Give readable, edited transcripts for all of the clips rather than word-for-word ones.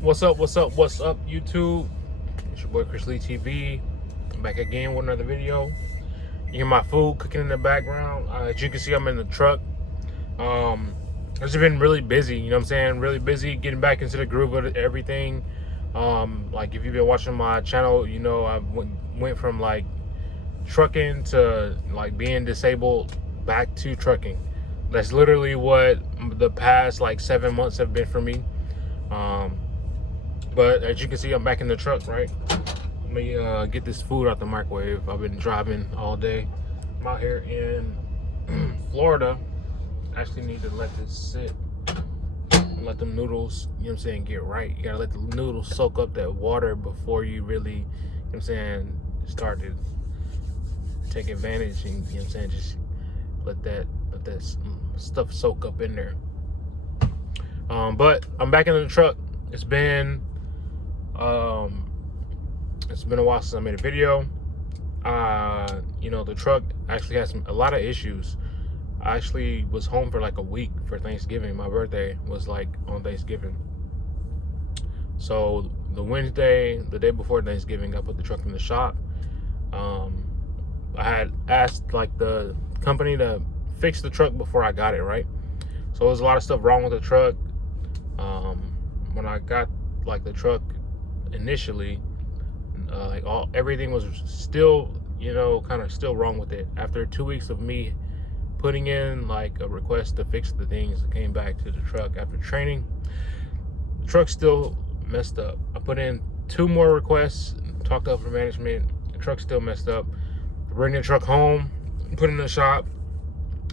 What's up, YouTube? It's your boy Chris Lee TV. I'm back again with another video. You hear my food cooking in the background. As you can see, I'm in the truck. It's been really busy, you know what I'm saying? Really busy getting back into the groove of everything. Like if you've been watching my channel, you know I went from like trucking to like being disabled back to trucking. That's literally what the past like 7 months have been for me. But as you can see, I'm back in the truck, right? Let me get this food out the microwave. I've been driving all day. I'm out here in Florida. Actually need to let this sit and let them noodles, you know what I'm saying, get right. You gotta let the noodles soak up that water before you really, you know what I'm saying, start to take advantage and, you know what I'm saying, just let that stuff soak up in there. But I'm back in the truck. It's been a while since I made a video. You know, the truck actually has a lot of issues. I actually was home for like a week for Thanksgiving. My birthday was like on Thanksgiving. So the Wednesday, the day before Thanksgiving, I put the truck in the shop. I had asked like the company to fix the truck before I got it, right? So there was a lot of stuff wrong with the truck. When I got like the truck initially, like everything was still, you know, kind of still wrong with it. After 2 weeks of me putting in like a request to fix the things that came back to the truck after training, the truck still messed up. I put in 2 more requests, talked to upper management, the truck still messed up. Bring the truck home, put it in the shop,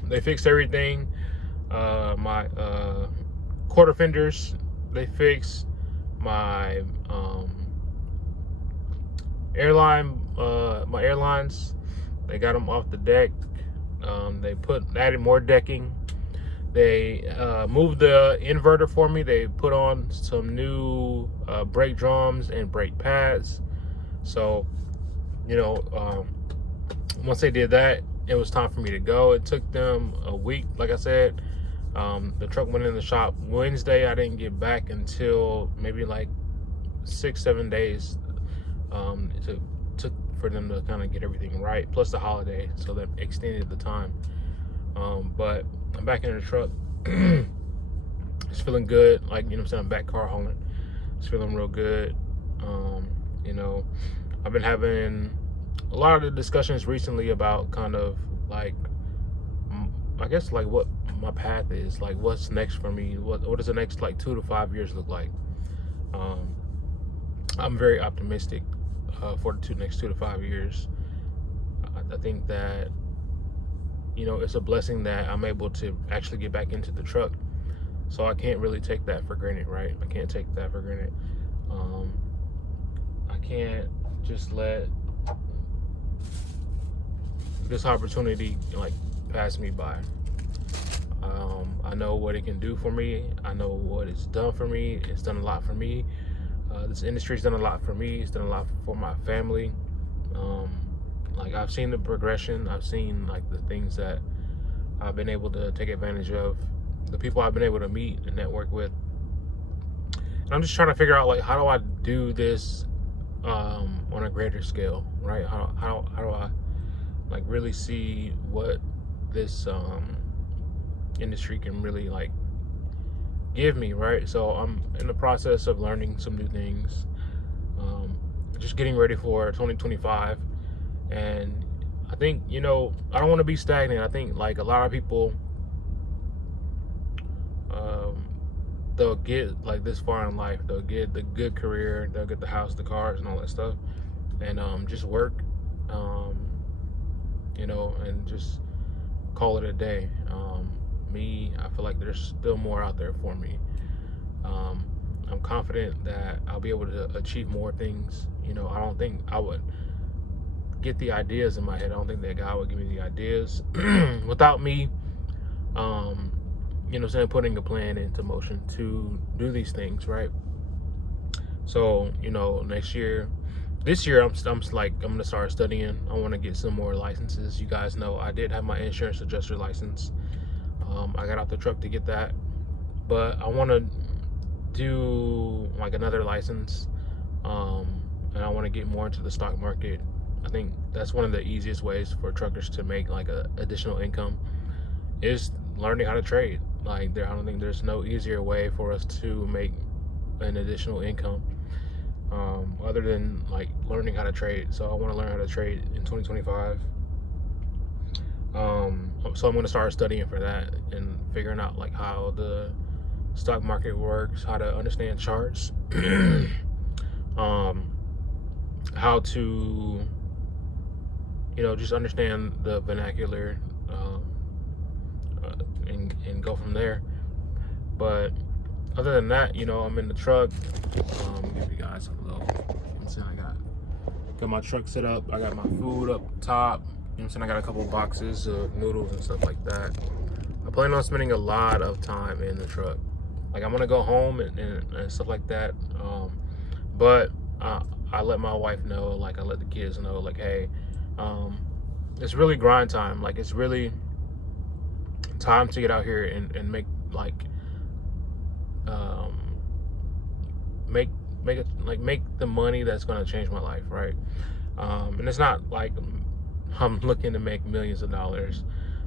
they fixed everything. My quarter fenders, they fixed. My my airlines, they got them off the deck. They added more decking. They moved the inverter for me. They put on some new brake drums and brake pads. So, you know, once they did that, it was time for me to go. It took them a week, like I said. The truck went in the shop Wednesday. I didn't get back until maybe like 6-7 days. It took for them to kind of get everything right, plus the holiday, so that extended the time. But I'm back in the truck. It's feeling good. Like, you know what I'm saying, I'm back car hauling. It's feeling real good. You know, I've been having a lot of the discussions recently about kind of like, I guess like what my path is, like what's next for me, what does the next like 2 to 5 years look like. I'm very optimistic for the next 2 to 5 years. I think that, you know, it's a blessing that I'm able to actually get back into the truck. So I can't really take that for granted, right? I can't take that for granted. I can't just let this opportunity like pass me by. I know what it can do for me. I know what it's done for me. It's done a lot for me. This industry's done a lot for me. It's done a lot for my family. Like I've seen the progression. I've seen like the things that I've been able to take advantage of, the people I've been able to meet and network with. And I'm just trying to figure out like, how do I do this on a greater scale, right? How do I like really see what this industry can really like give me, right? So I'm in the process of learning some new things, just getting ready for 2025. And I think, you know, I don't want to be stagnant. I think like a lot of people, they'll get like this far in life, they'll get the good career, they'll get the house, the cars and all that stuff, and just work, you know, and just call it a day. Me, I feel like there's still more out there for me. I'm confident that I'll be able to achieve more things. You know, I don't think I would get the ideas in my head. I don't think that God would give me the ideas without me, you know what I'm saying, putting a plan into motion to do these things, right? So, you know, this year I'm gonna start studying. I want to get some more licenses. You guys know I did have my insurance adjuster license. I got out the truck to get that, but I want to do like like another license, and I want to get more into the stock market. I think that's one of the easiest ways for truckers to make like a additional income is learning how to trade. Like I don't think there's no easier way for us to make an additional income other than like learning how to trade. So I want to learn how to trade in 2025. So I'm going to start studying for that and figuring out like how the stock market works, how to understand charts, how to, just understand the vernacular, and go from there. But other than that, I'm in the truck. Give you guys a little. I got my truck set up. I got my food up top. I got a couple boxes of noodles and stuff like that. I plan on spending a lot of time in the truck. Like I'm gonna go home and stuff like that. But I let my wife know, like I let the kids know, like, hey, it's really grind time. Like it's really time to get out here and make like make the money that's gonna change my life, right? And it's not like I'm looking to make millions of dollars,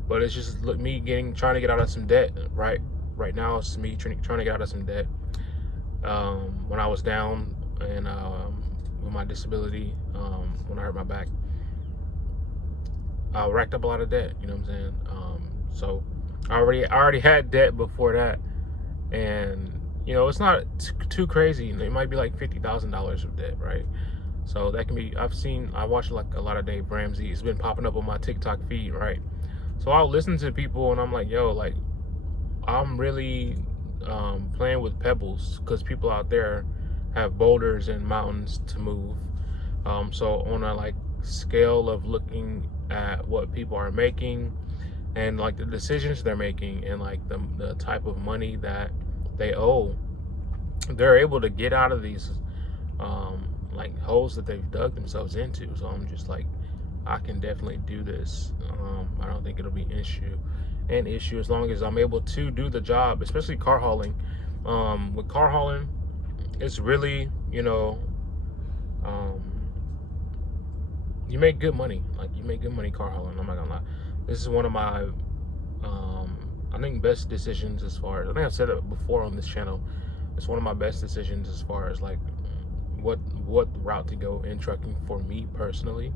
but it's just trying to get out of some debt, right? Right now, it's me trying to get out of some debt. When I was down and with my disability, when I hurt my back, I racked up a lot of debt. You know what I'm saying? So I already had debt before that, and it's not too crazy. It might be like $50,000 of debt, right? So that can be. I watched like a lot of Dave Ramsey. It's been popping up on my TikTok feed, right? So I'll listen to people and I'm like, yo, like I'm really playing with pebbles because people out there have boulders and mountains to move. So on a like scale of looking at what people are making and like the decisions they're making and like the type of money that they owe, they're able to get out of these like holes that they've dug themselves into. So I'm just like, I can definitely do this. I don't think it'll be an issue as long as I'm able to do the job, especially car hauling. With car hauling, it's really, you make good money. Like you make good money car hauling. I'm not gonna lie. This is one of my, I think best decisions as far as, I think I've said it before on this channel. It's one of my best decisions as far as like what route to go in trucking for me personally.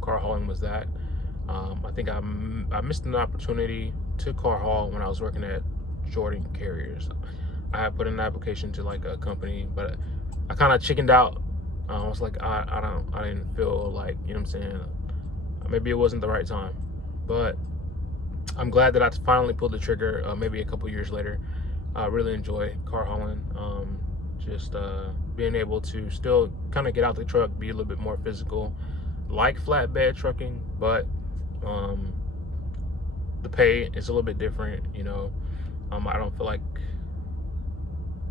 Car hauling was that. I think I missed an opportunity to car haul when I was working at Jordan Carriers. I had put in an application to like a company, but I kind of chickened out. I was like, I didn't feel like, you know what I'm saying? Maybe it wasn't the right time, but I'm glad that I finally pulled the trigger. Maybe a couple years later. I really enjoy car hauling. Just being able to still kind of get out the truck, be a little bit more physical, like flatbed trucking, but the pay is a little bit different. I don't feel like,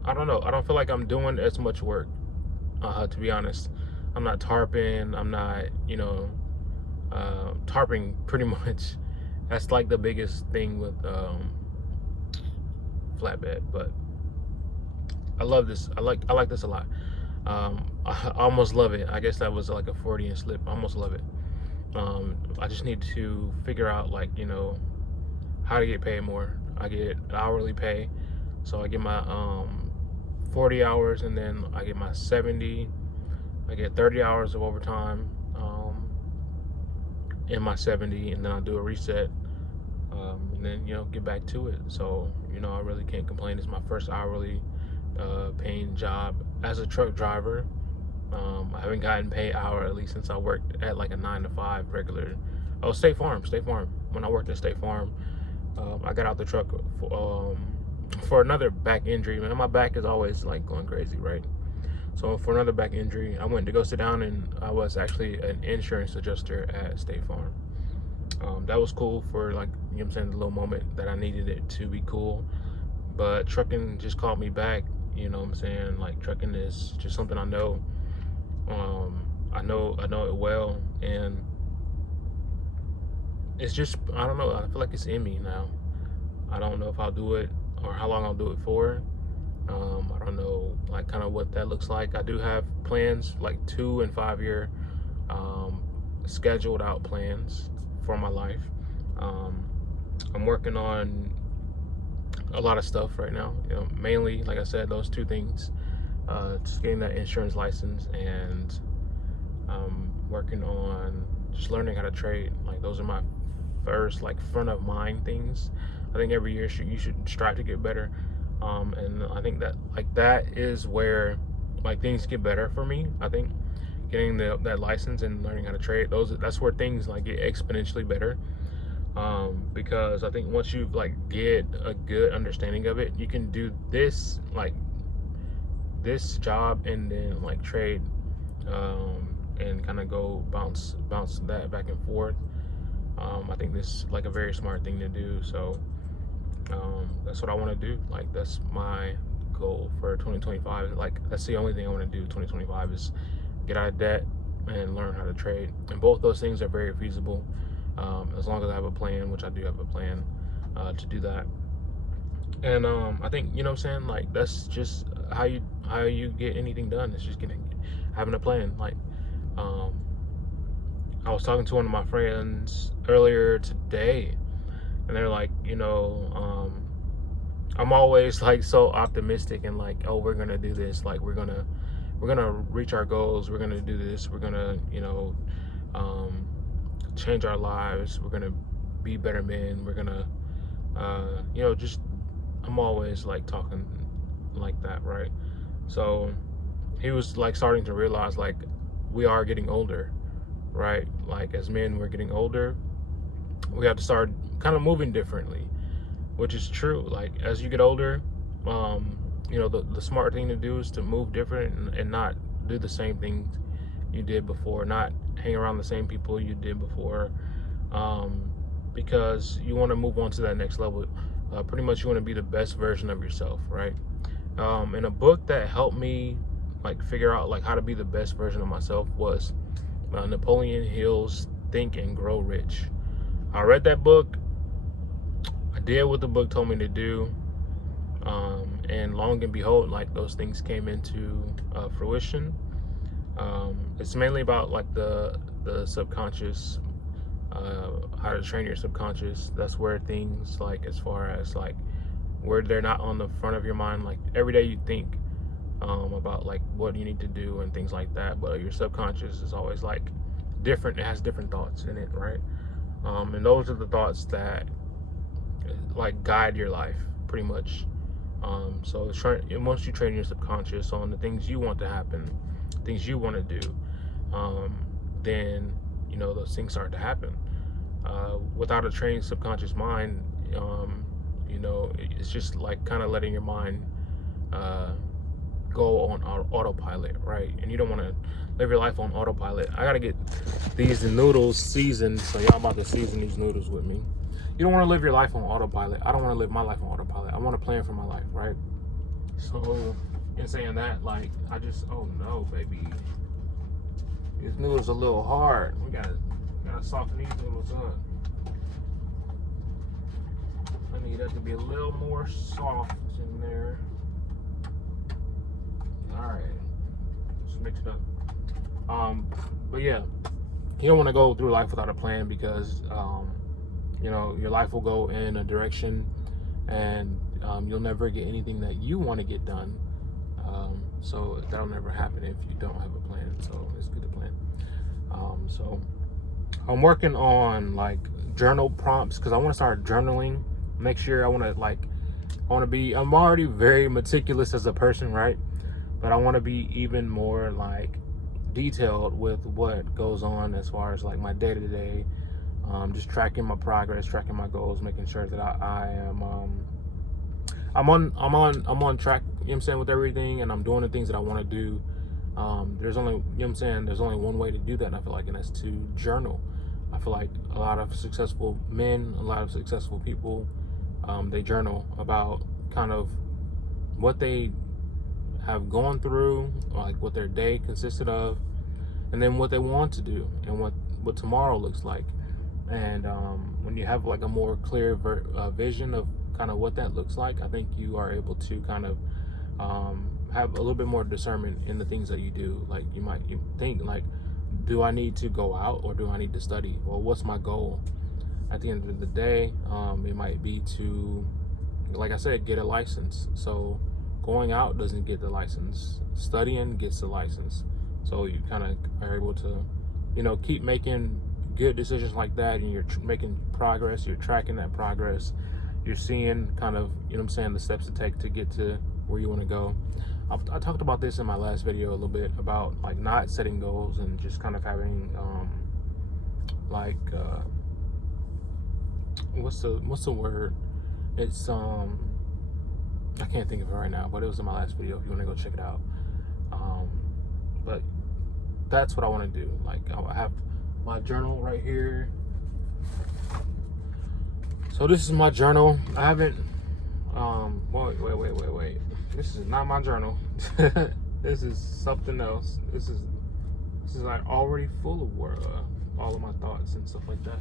I don't know, I don't feel like I'm doing as much work, to be honest. I'm not tarping, I'm not, tarping pretty much. That's like the biggest thing with flatbed, but I love this. I like this a lot. I almost love it. I guess that was like a Freudian slip. I almost love it. I just need to figure out like, how to get paid more. I get hourly pay. So I get my 40 hours and then I get my 70. I get 30 hours of overtime in my 70, and then I'll do a reset, and then get back to it. So I really can't complain. It's my first hourly paying job as a truck driver. I haven't gotten paid hourly since I worked at like a 9 to 5 regular. Oh, State Farm. When I worked at State Farm, I got out the truck for another back injury. Man, my back is always like going crazy, right? So for another back injury, I went to go sit down, and I was actually an insurance adjuster at State Farm. That was cool for like, the little moment that I needed it to be cool. But trucking just called me back, like trucking is just something I know. I know it well, and it's just, I don't know, I feel like it's in me now. I don't know if I'll do it or how long I'll do it for. I don't know like kind of what that looks like. I do have plans, like 2 and 5 year scheduled out plans for my life. I'm working on a lot of stuff right now. Mainly, like I said, those 2 things. Just getting that insurance license, and working on just learning how to trade. Like, those are my first, like, front of mind things. I think every year you should strive to get better. And I think that, like, that is where, like, things get better for me. I think getting that license and learning how to trade, that's where things, like, get exponentially better. Because I think once you, like, get a good understanding of it, you can do this, like, this job, and then, like, trade, and kind of go bounce that back and forth. I think this is, like, a very smart thing to do. So that's what I want to do. Like, that's my goal for 2025. Like, that's the only thing I want to do 2025 is get out of debt and learn how to trade. And both those things are very feasible, as long as I have a plan, which I do have a plan to do that. And I think, you know what I'm saying, like, that's just how you get anything done. It's just having a plan. Like, I was talking to one of my friends earlier today, and they're like, I'm always, like, so optimistic and, like, oh, we're gonna do this, like, we're gonna reach our goals, we're gonna do this, we're gonna change our lives, we're gonna be better men, we're gonna just, I'm always, like, talking like that, right? So he was, like, starting to realize, like, we are getting older, right? Like, as men, we're getting older. We have to start kind of moving differently, which is true. Like, as you get older, the smart thing to do is to move different and not do the same things you did before, not hang around the same people you did before, because you want to move on to that next level. Pretty much, you want to be the best version of yourself, right? And a book that helped me, like, figure out, like, how to be the best version of myself was Napoleon Hill's Think and Grow Rich. I read that book. I did what the book told me to do, and long and behold, like, those things came into fruition. It's mainly about, like, the subconscious, how to train your subconscious. That's where things, like, as far as, like, where they're not on the front of your mind, like, every day you think about, like, what you need to do and things like that, but your subconscious is always, like, different. It has different thoughts in it, right? And those are the thoughts that, like, guide your life pretty much. So once you train your subconscious on the things you want to happen, things you want to do, then those things start to happen. Without a trained subconscious mind, it's just, like, kind of letting your mind go on autopilot, right? And you don't want to live your life on autopilot. I gotta get these noodles seasoned, so y'all about to season these noodles with me. You don't want to live your life on autopilot. I don't want to live my life on autopilot. I want to plan for my life, right? So, in saying that, like, oh no, baby, these noodles are a little hard. We gotta soften these noodles up. I need that to be a little more soft in there. All right, just mix it up. But yeah, you don't want to go through life without a plan, because your life will go in a direction, and you'll never get anything that you want to get done. So that'll never happen if you don't have a plan. So it's good to plan. So I'm working on, like, journal prompts, because I want to start journaling next year. I'm already very meticulous as a person, right? But I want to be even more, like, detailed with what goes on as far as, like, my day-to-day, just tracking my progress, tracking my goals, making sure that I am I'm on track, you know what I'm saying, with everything, and I'm doing the things that I want to do. There's only, you know what I'm saying, there's only one way to do that, I feel like, and that's to journal. I feel like a lot of successful men, a lot of successful people, they journal about kind of what they have gone through, like what their day consisted of, and then what they want to do, and what tomorrow looks like. And when you have, like, a more clear vision of kind of what that looks like, I think you are able to kind of have a little bit more discernment in the things that you do. Like you think like, do I need to go out or do I need to study? Well, what's my goal? At the end of the day, it might be to, like I said, get a license. So going out doesn't get the license. Studying gets the license. So you kind of are able to, keep making good decisions like that, and you're making progress. You're tracking that progress. You're seeing kind of, the steps to take to get to where you want to go. I talked about this in my last video a little bit about like not setting goals and just kind of having what's the word? It's I can't think of it right now, but it was in my last video if you want to go check it out. But that's what I want to do. Like, I have my journal right here. So this is my journal. I haven't wait. This is not my journal. This is something else. This is like already full of all of my thoughts and stuff like that.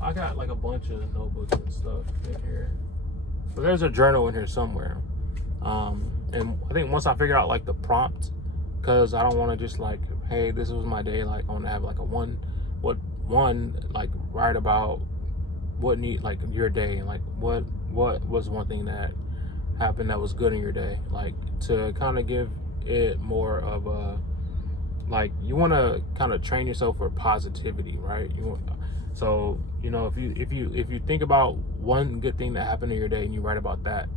I got like a bunch of notebooks and stuff in here. But there's a journal in here somewhere. And I think once I figure out like the prompt, because I don't want to just like, hey, this was my day. Like I want to have like like write about like your day, and like what was one thing that happened that was good in your day, like to kind of give it more of a, like, you want to kind of train yourself for positivity, right? So if you think about one good thing that happened in your day and you write about that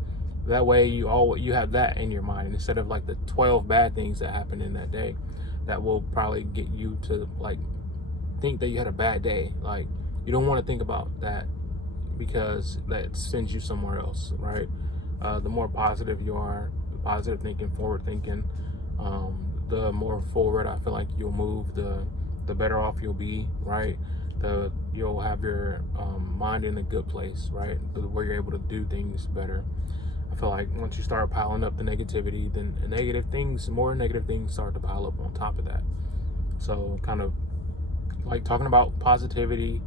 way you have that in your mind, instead of like the 12 bad things that happened in that day that will probably get you to like think that you had a bad day. Like, you don't want to think about that, because that sends you somewhere else, right? The more positive you are, the positive thinking, forward thinking, the more forward I feel like you'll move, the better off you'll be, right? You'll have your mind in a good place, right? Where you're able to do things better. I feel like once you start piling up the negativity, then more negative things start to pile up on top of that. So kind of like talking about positivity,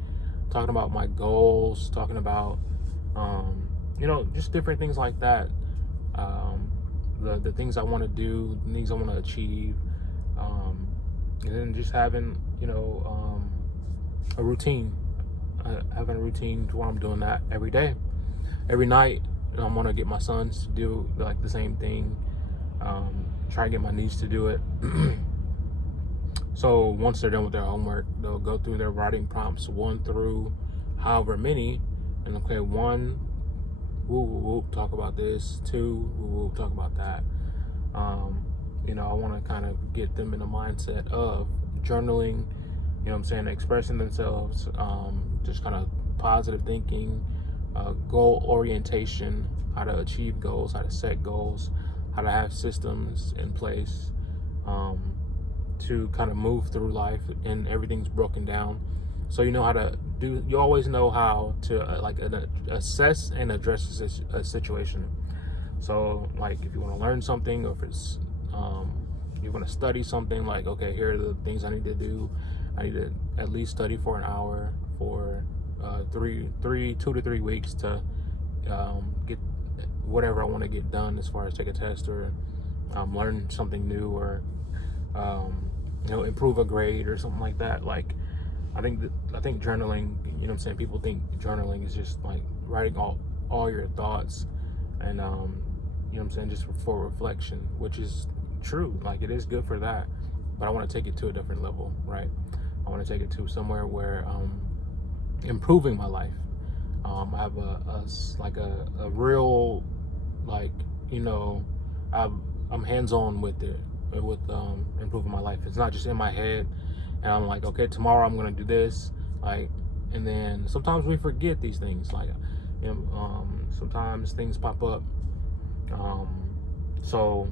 talking about my goals, talking about just different things like that. The things I want to do, the things I want to achieve, and then just having a routine, having a routine to where I'm doing that every day, every night. I want to get my sons to do like the same thing. Try to get my niece to do it. So once they're done with their homework, they'll go through their writing prompts 1 through however many, and okay, 1, we'll talk about this. 2, we'll talk about that. I want to kind of get them in the mindset of journaling, expressing themselves, just kind of positive thinking, goal orientation, how to achieve goals, how to set goals, how to have systems in place, to kind of move through life, and everything's broken down. So you always know how to assess and address a situation. So like if you want to learn something, or if it's you want to study something, like, okay, here are the things I need to do. I need to at least study for an hour for 2 to 3 weeks to get whatever I want to get done, as far as take a test or learn something new, or improve a grade or something like that. Like I think journaling, people think journaling is just like writing all your thoughts, and just for reflection, which is true. Like, it is good for that, but I want to take it to a different level, right? I want to take it to somewhere where improving my life. I have a real, like, I'm hands-on with it, with improving my life. It's not just in my head and I'm like, okay, tomorrow I'm gonna do this, like, and then sometimes we forget these things, like, sometimes things pop up. So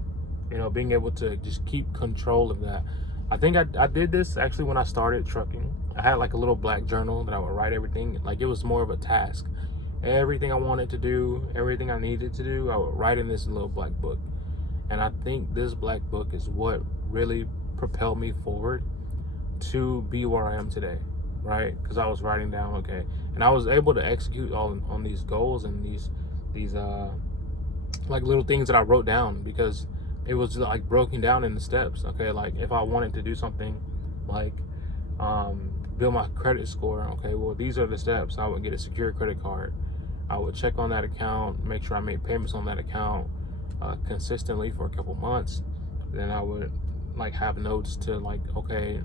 being able to just keep control of that. I think I did this actually when I started trucking. I had like a little black journal that I would write everything. Like, it was more of a task. Everything I wanted to do, everything I needed to do, I would write in this little black book. And I think this black book is what really propelled me forward to be where I am today, right? Because I was writing down, okay, and I was able to execute on these goals and these like little things that I wrote down, because it was like broken down in the steps. Okay, like if I wanted to do something like build my credit score, okay, well, these are the steps. I would get a secure credit card. I would check on that account, make sure I made payments on that account consistently for a couple months. Then I would like have notes to like, okay,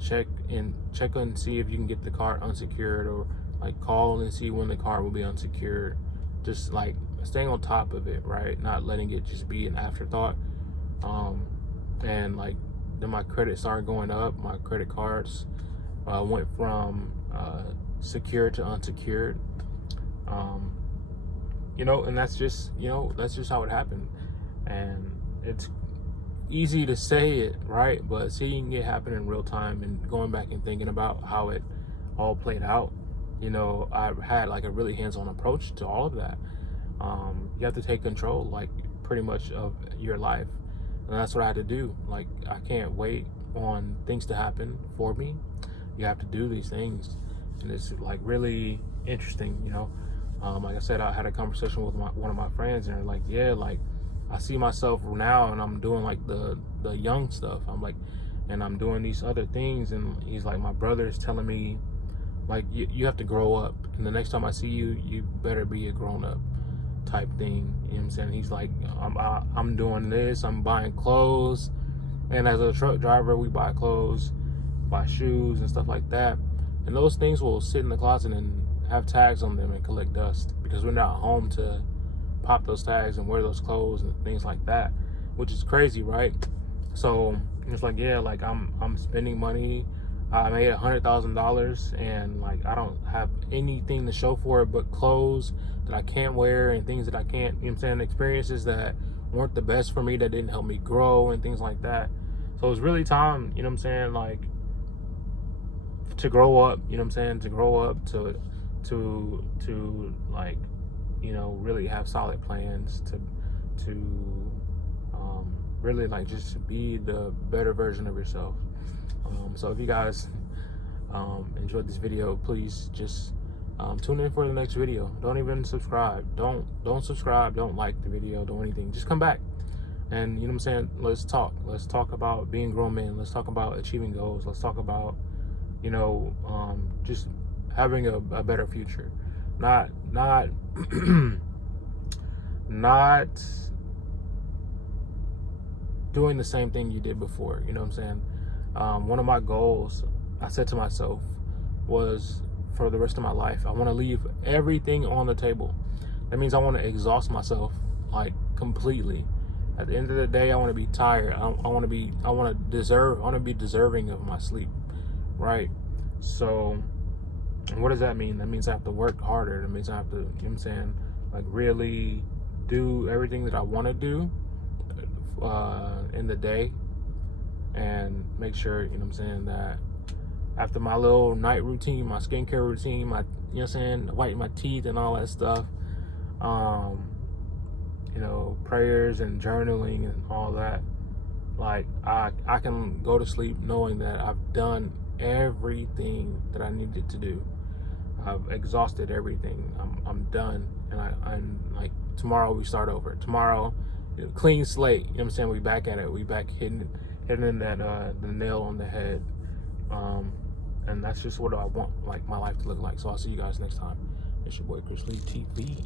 check and see if you can get the card unsecured, or like call and see when the card will be unsecured. Just like staying on top of it, right? Not letting it just be an afterthought. And like then my credit started going up. My credit cards went from secured to unsecured. And that's just how it happened. And it's easy to say it, right? But seeing it happen in real time and going back and thinking about how it all played out, I had like a really hands-on approach to all of that. You have to take control, like pretty much, of your life, and that's what I had to do. Like I can't wait on things to happen for me. You have to do these things, and it's like really interesting. Like I said, I had a conversation with one of my friends, and they're like, yeah, like I see myself now, and I'm doing like the young stuff. I'm like, and I'm doing these other things, and he's like, my brother is telling me, like, you have to grow up, and the next time I see you, you better be a grown up type thing. You know what I'm saying? He's like, I'm doing this. I'm buying clothes, and as a truck driver, we buy clothes, buy shoes, and stuff like that. And those things will sit in the closet and have tags on them and collect dust, because we're not home to pop those tags and wear those clothes and things like that, which is crazy, right? So it's like, yeah, like I'm spending money. I made $100,000, and like I don't have anything to show for it but clothes that I can't wear and things that I can't, experiences that weren't the best for me, that didn't help me grow and things like that. So it's really time, like to grow up, to grow up to like, really have solid plans to really like just be the better version of yourself. So if you guys enjoyed this video, please just tune in for the next video. Don't even subscribe. Don't subscribe. Don't like the video. Don't anything. Just come back, and let's talk. Let's talk about being grown men. Let's talk about achieving goals. Let's talk about just having a better future. Not not doing the same thing you did before. One of my goals I set to myself was, for the rest of my life, I want to leave everything on the table. That means I want to exhaust myself like completely. At the end of the day, I want to be tired. I want to be deserving of my sleep, right? So what does that mean? That means I have to work harder. That means I have to, like really do everything that I want to do in the day, and make sure, that after my little night routine, my skincare routine, my, whiten my teeth and all that stuff, prayers and journaling and all that, like I can go to sleep knowing that I've done everything that I needed to do. I've exhausted everything. I'm done, and I'm like, tomorrow we start over. Tomorrow, clean slate. We back at it. We back hitting that the nail on the head. And that's just what I want, like, my life to look like. So I'll see you guys next time. It's your boy Chris Lee TV.